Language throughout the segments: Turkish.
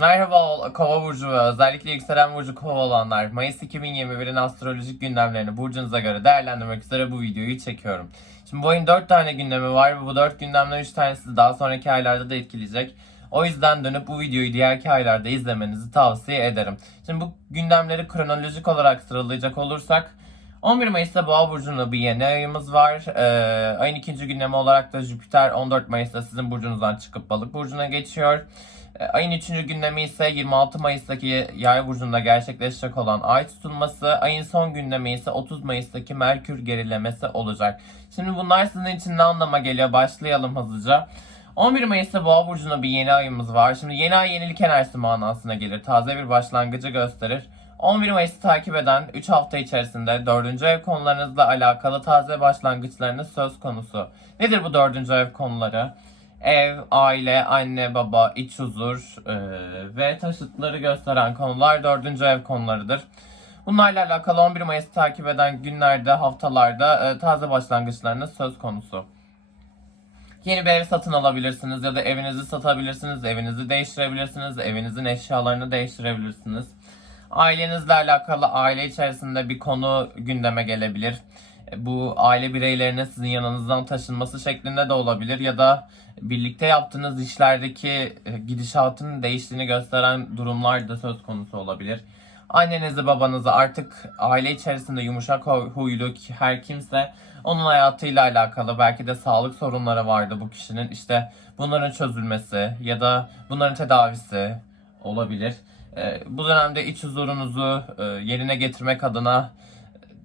Merhaba Kova Burcu ve özellikle yükselen Burcu Kova olanlar. Mayıs 2021'in astrolojik gündemlerini burcunuza göre değerlendirmek üzere bu videoyu çekiyorum. Şimdi bu ayın 4 tane gündemi var ve bu 4 gündemden 3 tanesi daha sonraki aylarda da etkileyecek. O yüzden dönüp bu videoyu diğerki aylarda izlemenizi tavsiye ederim. Şimdi bu gündemleri kronolojik olarak sıralayacak olursak 11 Mayıs'ta Boğa Burcu'nda bir yeni ayımız var. Ee, ayın ikinci gündemi olarak da Jüpiter 14 Mayıs'ta sizin burcunuzdan çıkıp Balık Burcu'na geçiyor. E, Ayın 3. gündemi ise 26 Mayıs'taki Yay burcunda gerçekleşecek olan ay tutulması. Ayın son gündemi ise 30 Mayıs'taki Merkür gerilemesi olacak. Şimdi bunlar sizin için ne anlama geliyor? Başlayalım hızlıca. 11 Mayıs'ta Boğa burcunda bir yeni ayımız var. Şimdi yeni ay yenilik enerjisi manasına gelir. Taze bir başlangıcı gösterir. 11 Mayıs'ı takip eden 3 hafta içerisinde 4. ev konularınızla alakalı taze başlangıçlarınız söz konusu. Nedir bu 4. ev konuları? Ev, aile, anne, baba, iç huzur e, ve taşıtları gösteren konular dördüncü ev konularıdır. Bunlarla alakalı 11 Mayıs'ı takip eden günlerde, haftalarda e, taze başlangıçlarınız söz konusu. Yeni bir ev satın alabilirsiniz ya da evinizi satabilirsiniz, evinizi değiştirebilirsiniz, evinizin eşyalarını değiştirebilirsiniz. Ailenizle alakalı aile içerisinde bir konu gündeme gelebilir. Bu aile bireylerinin sizin yanınızdan taşınması şeklinde de olabilir ya da birlikte yaptığınız işlerdeki e, gidişatın değiştiğini gösteren durumlar da söz konusu olabilir. Annenizi babanızı artık aile içerisinde yumuşak huy- huylu her kimse onun hayatıyla alakalı belki de sağlık sorunları vardı bu kişinin işte bunların çözülmesi ya da bunların tedavisi olabilir. E, Bu dönemde iç huzurunuzu e, yerine getirmek adına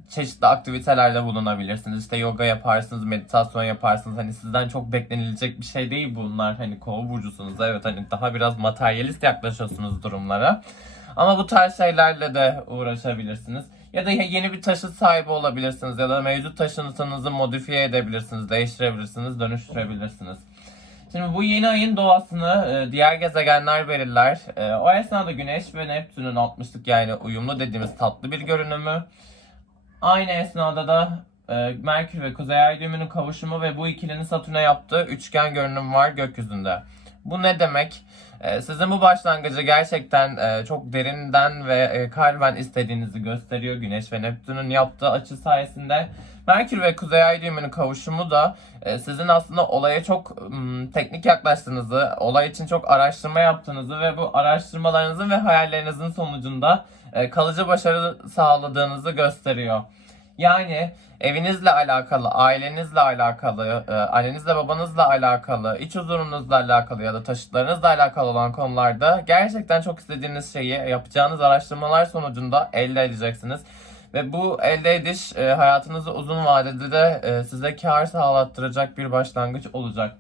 çeşitli aktivitelerde bulunabilirsiniz. İşte yoga yaparsınız, meditasyon yaparsınız. Hani sizden çok beklenilecek bir şey değil bunlar. Hani kova burcusunuz. Evet hani daha biraz materyalist yaklaşıyorsunuz durumlara. Ama bu tarz şeylerle de uğraşabilirsiniz. Ya da yeni bir taşıt sahibi olabilirsiniz. Ya da mevcut taşıtınızı modifiye edebilirsiniz, değiştirebilirsiniz, dönüştürebilirsiniz. Şimdi bu yeni ayın doğasını e, diğer gezegenler belirler. E, o esnada Güneş ve Neptün'ün 60'lık yani uyumlu dediğimiz tatlı bir görünümü. Aynı esnada da e, Merkür ve Kuzey Ay düğümünün kavuşumu ve bu ikilinin Satürn'e yaptığı üçgen görünüm var gökyüzünde. Bu ne demek? E, sizin bu başlangıcı gerçekten e, çok derinden ve e, kalben istediğinizi gösteriyor Güneş ve Neptün'ün yaptığı açı sayesinde. Merkür ve Kuzey Ay düğümünün kavuşumu da e, sizin aslında olaya çok teknik yaklaştığınızı, olay için çok araştırma yaptığınızı ve bu araştırmalarınızın ve hayallerinizin sonucunda kalıcı başarı sağladığınızı gösteriyor. Yani evinizle alakalı, ailenizle alakalı, e, annenizle babanızla alakalı, iç huzurunuzla alakalı ya da taşıtlarınızla alakalı olan konularda gerçekten çok istediğiniz şeyi yapacağınız araştırmalar sonucunda elde edeceksiniz. Ve bu elde ediş e, hayatınızı uzun vadede de size kar sağlattıracak bir başlangıç olacak.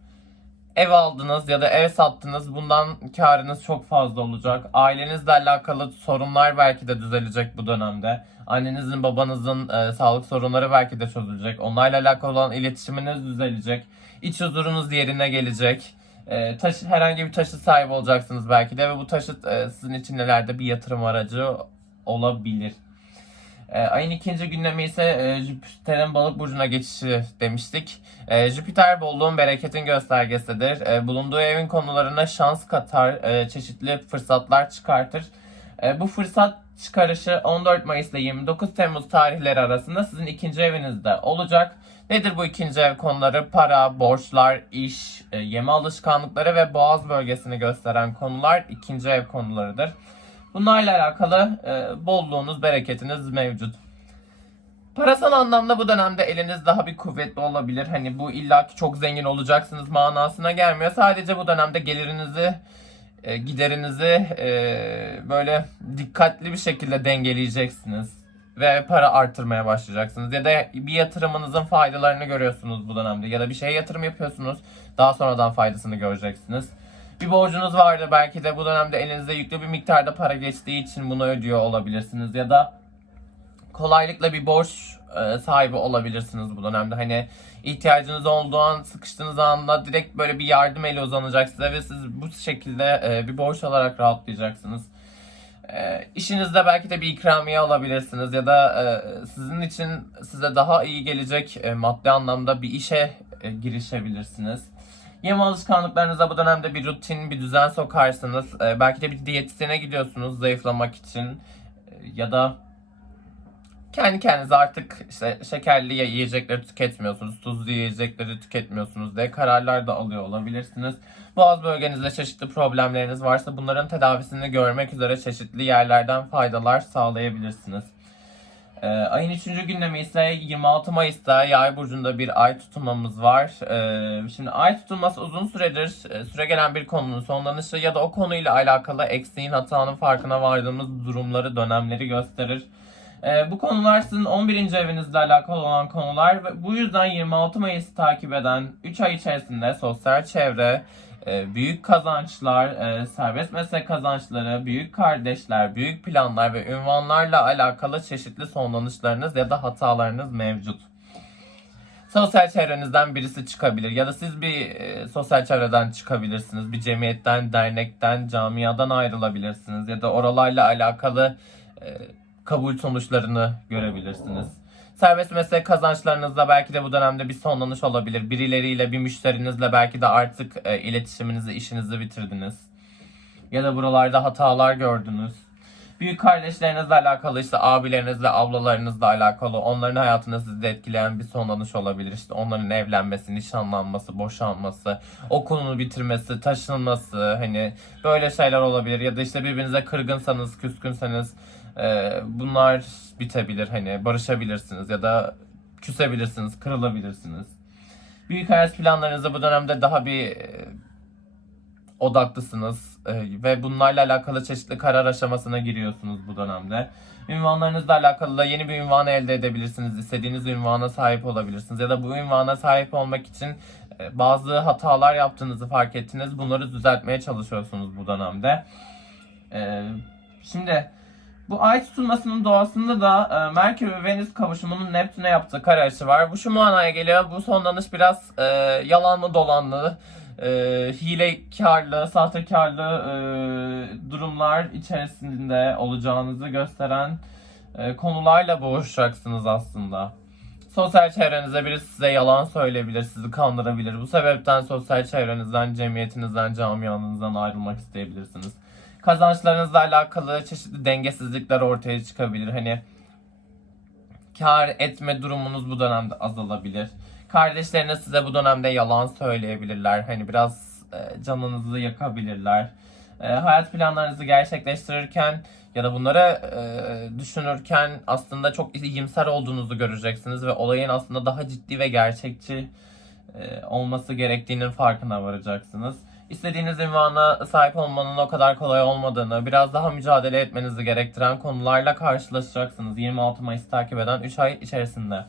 Ev aldınız ya da ev sattınız bundan karınız çok fazla olacak. Ailenizle alakalı sorunlar belki de düzelecek bu dönemde. Annenizin babanızın e, sağlık sorunları belki de çözülecek. Onlarla alakalı olan iletişiminiz düzelecek. İç huzurunuz yerine gelecek. E, taş, herhangi bir taşıt sahibi olacaksınız belki de ve bu taşıt e, sizin için ileride bir yatırım aracı olabilir. E, ayın ikinci gündemi ise e, Jüpiter'in balık burcuna geçişi demiştik. E, Jüpiter bolluğun bereketin göstergesidir. E, bulunduğu evin konularına şans katar, e, çeşitli fırsatlar çıkartır. E, bu fırsat çıkarışı 14 Mayıs ile 29 Temmuz tarihleri arasında sizin ikinci evinizde olacak. Nedir bu ikinci ev konuları? Para, borçlar, iş, e, yeme alışkanlıkları ve boğaz bölgesini gösteren konular ikinci ev konularıdır. Bunlarla alakalı e, bolluğunuz, bereketiniz mevcut. Parasal anlamda bu dönemde eliniz daha bir kuvvetli olabilir. Hani bu illaki çok zengin olacaksınız manasına gelmiyor. Sadece bu dönemde gelirinizi, e, giderinizi e, böyle dikkatli bir şekilde dengeleyeceksiniz. Ve para artırmaya başlayacaksınız. Ya da bir yatırımınızın faydalarını görüyorsunuz bu dönemde. Ya da bir şeye yatırım yapıyorsunuz. Daha sonradan faydasını göreceksiniz. Bir borcunuz vardı belki de bu dönemde elinizde yüklü bir miktarda para geçtiği için bunu ödüyor olabilirsiniz. Ya da kolaylıkla bir borç e, sahibi olabilirsiniz bu dönemde. Hani ihtiyacınız olduğu an, sıkıştığınız anda direkt böyle bir yardım eli uzanacak size ve siz bu şekilde e, bir borç alarak rahatlayacaksınız. E, işinizde belki de bir ikramiye alabilirsiniz ya da e, sizin için size daha iyi gelecek maddi anlamda bir işe girişebilirsiniz. Yeme alışkanlıklarınıza bu dönemde bir rutin, bir düzen sokarsınız. Ee, belki de bir diyetisyene gidiyorsunuz zayıflamak için. Ee, ya da kendi kendinize artık işte şekerli yiyecekleri tüketmiyorsunuz, tuzlu yiyecekleri tüketmiyorsunuz diye kararlar da alıyor olabilirsiniz. Boğaz bölgenizde çeşitli problemleriniz varsa bunların tedavisini görmek üzere çeşitli yerlerden faydalar sağlayabilirsiniz. Ee, ayın 3. gündemi ise 26 Mayıs'ta Yay burcunda bir ay tutulmamız var. Ee, şimdi ay tutulması uzun süredir e, süre gelen bir konunun sonlanışı ya da o konuyla alakalı eksiğin hatanın farkına vardığımız durumları, dönemleri gösterir. Ee, bu konular sizin 11. evinizle alakalı olan konular ve bu yüzden 26 Mayıs'ı takip eden 3 ay içerisinde sosyal çevre, büyük kazançlar, e, serbest meslek kazançları, büyük kardeşler, büyük planlar ve ünvanlarla alakalı çeşitli sonlanışlarınız ya da hatalarınız mevcut. Sosyal çevrenizden birisi çıkabilir ya da siz bir e, sosyal çevreden çıkabilirsiniz. Bir cemiyetten, dernekten, camiadan ayrılabilirsiniz ya da oralarla alakalı e, kabul sonuçlarını görebilirsiniz. Serbest meslek kazançlarınızda belki de bu dönemde bir sonlanış olabilir. Birileriyle, bir müşterinizle belki de artık e, iletişiminizi, işinizi bitirdiniz. Ya da buralarda hatalar gördünüz. Büyük kardeşlerinizle alakalı işte abilerinizle, ablalarınızla alakalı onların hayatını sizi etkileyen bir sonlanış olabilir. İşte onların evlenmesi, nişanlanması, boşanması, okulunu bitirmesi, taşınması hani böyle şeyler olabilir. Ya da işte birbirinize kırgınsanız, küskünseniz ee, bunlar bitebilir hani barışabilirsiniz ya da küsebilirsiniz, kırılabilirsiniz. Büyük hayat planlarınızda bu dönemde daha bir e, odaklısınız e, ve bunlarla alakalı çeşitli karar aşamasına giriyorsunuz bu dönemde. Ünvanlarınızla alakalı da yeni bir ünvan elde edebilirsiniz. İstediğiniz ünvana sahip olabilirsiniz. Ya da bu ünvana sahip olmak için e, bazı hatalar yaptığınızı fark ettiniz. Bunları düzeltmeye çalışıyorsunuz bu dönemde. E, şimdi bu ay tutulmasının doğasında da e, Merkür ve Venüs kavuşumunun Neptün'e yaptığı kare açı var. Bu şu manaya geliyor. Bu sonlanış biraz e, yalanlı dolanlı, e, hilekarlı, sahtekarlı e, durumlar içerisinde olacağınızı gösteren e, konularla boğuşacaksınız aslında. Sosyal çevrenize biri size yalan söyleyebilir, sizi kandırabilir. Bu sebepten sosyal çevrenizden, cemiyetinizden, camianızdan ayrılmak isteyebilirsiniz kazançlarınızla alakalı çeşitli dengesizlikler ortaya çıkabilir. Hani kar etme durumunuz bu dönemde azalabilir. Kardeşleriniz size bu dönemde yalan söyleyebilirler. Hani biraz e, canınızı yakabilirler. E, hayat planlarınızı gerçekleştirirken ya da bunları e, düşünürken aslında çok iyimser olduğunuzu göreceksiniz ve olayın aslında daha ciddi ve gerçekçi olması gerektiğinin farkına varacaksınız istediğiniz ünvana sahip olmanın o kadar kolay olmadığını, biraz daha mücadele etmenizi gerektiren konularla karşılaşacaksınız 26 Mayıs takip eden 3 ay içerisinde.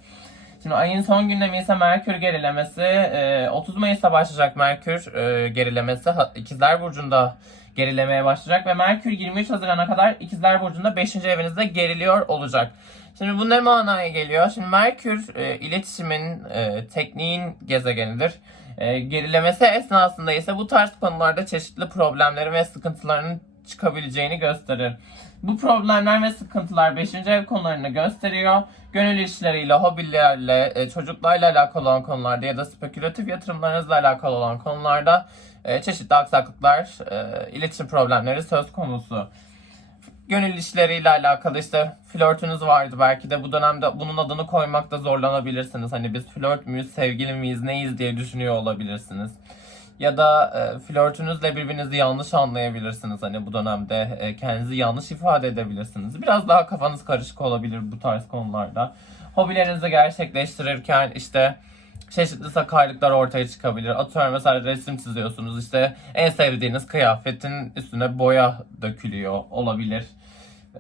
Şimdi ayın son gündemi ise Merkür gerilemesi. 30 Mayıs'ta başlayacak Merkür e, gerilemesi. İkizler Burcu'nda gerilemeye başlayacak ve Merkür 23 Haziran'a kadar İkizler Burcu'nda 5. evinizde geriliyor olacak. Şimdi bu ne manaya geliyor? Şimdi Merkür e, iletişimin, e, tekniğin gezegenidir. E, gerilemesi esnasında ise bu tarz konularda çeşitli problemlerin ve sıkıntıların çıkabileceğini gösterir. Bu problemler ve sıkıntılar 5. ev konularını gösteriyor. Gönül işleriyle, hobilerle, e, çocuklarla alakalı olan konularda ya da spekülatif yatırımlarınızla alakalı olan konularda e, çeşitli aksaklıklar, e, iletişim problemleri söz konusu gönül işleriyle alakalı işte flörtünüz vardı belki de bu dönemde bunun adını koymakta zorlanabilirsiniz. Hani biz flört müyüz, sevgili miyiz, neyiz diye düşünüyor olabilirsiniz. Ya da e, flörtünüzle birbirinizi yanlış anlayabilirsiniz. Hani bu dönemde e, kendinizi yanlış ifade edebilirsiniz. Biraz daha kafanız karışık olabilir bu tarz konularda. Hobilerinizi gerçekleştirirken işte çeşitli sakarlıklar ortaya çıkabilir. Atıyorum mesela resim çiziyorsunuz işte en sevdiğiniz kıyafetin üstüne boya dökülüyor olabilir.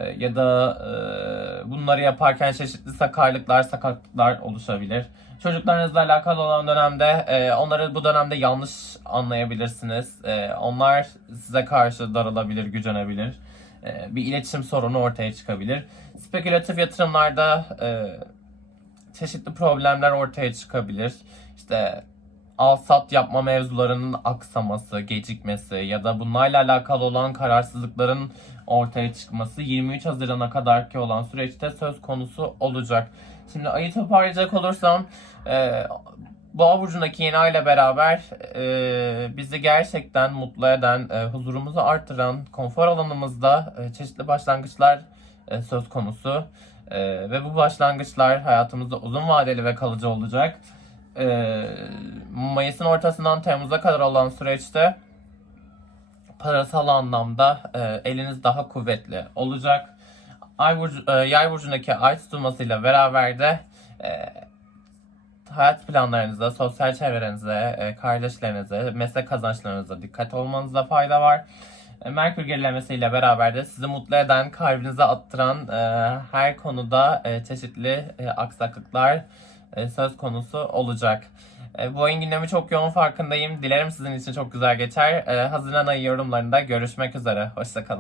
Ee, ya da e, bunları yaparken çeşitli sakarlıklar, sakatlıklar oluşabilir. Çocuklarınızla alakalı olan dönemde e, onları bu dönemde yanlış anlayabilirsiniz. E, onlar size karşı daralabilir, gücenebilir. Bir iletişim sorunu ortaya çıkabilir. Spekülatif yatırımlarda çeşitli problemler ortaya çıkabilir. İşte al sat yapma mevzularının aksaması, gecikmesi ya da bunlarla alakalı olan kararsızlıkların ortaya çıkması 23 Haziran'a kadarki olan süreçte söz konusu olacak. Şimdi ayı toparlayacak olursam e, Boğa burcundaki yeni ay beraber e, bizi gerçekten mutlu eden, e, huzurumuzu artıran, konfor alanımızda e, çeşitli başlangıçlar e, söz konusu. E, ve bu başlangıçlar hayatımızda uzun vadeli ve kalıcı olacak. E, Mayıs'ın ortasından Temmuz'a kadar olan süreçte parasal anlamda e, eliniz daha kuvvetli olacak. Ay burcu, e, yay burcundaki ay tutulmasıyla beraber de e, hayat planlarınıza, sosyal çevrenize, e, kardeşlerinize, meslek kazançlarınıza dikkat olmanızda fayda var. E, Merkür gerilemesiyle beraber de sizi mutlu eden, kalbinize attıran e, her konuda e, çeşitli e, aksaklıklar e, söz konusu olacak. E, bu ayın gündemi çok yoğun farkındayım. Dilerim sizin için çok güzel geçer. E, Haziran ayı yorumlarında görüşmek üzere. Hoşçakalın.